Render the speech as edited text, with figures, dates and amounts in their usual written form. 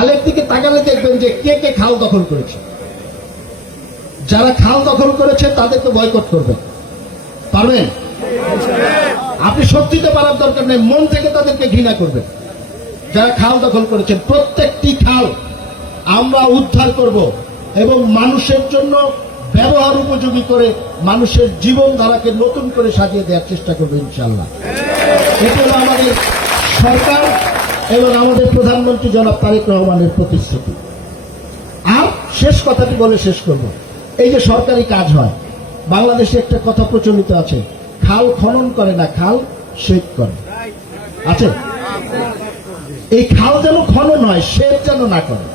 খালের দিকে তাকালে দেখবেন যে কে কে খাল দখল করেছে। যারা খাল দখল করেছে তাদেরকে বয়কট করবেন, পারবেন? আপনি শক্তিতে পারার দরকার নেই, মন থেকে তাদেরকে ঘৃণা করবেন। যারা খাল দখল করেছেন প্রত্যেকটি খাল আমরা উদ্ধার করব এবং মানুষের জন্য ব্যবহার উপযোগী করে মানুষের জীবনধারাকে নতুন করে সাজিয়ে দেওয়ার চেষ্টা করবো ইনশাআল্লাহ। এটা হলো আমাদের সরকার এবং আমাদের প্রধানমন্ত্রী জনাব তারেক রহমানের প্রতিশ্রুতি। আর শেষ কথাটি বলে শেষ করব, এই যে সরকারি কাজ হয়, বাংলাদেশে একটা কথা প্রচলিত আছে, খাল খনন করে না, খাল সেচ করে। আছে এই খাল যেন খনন হয়, সেচ যেন না করে।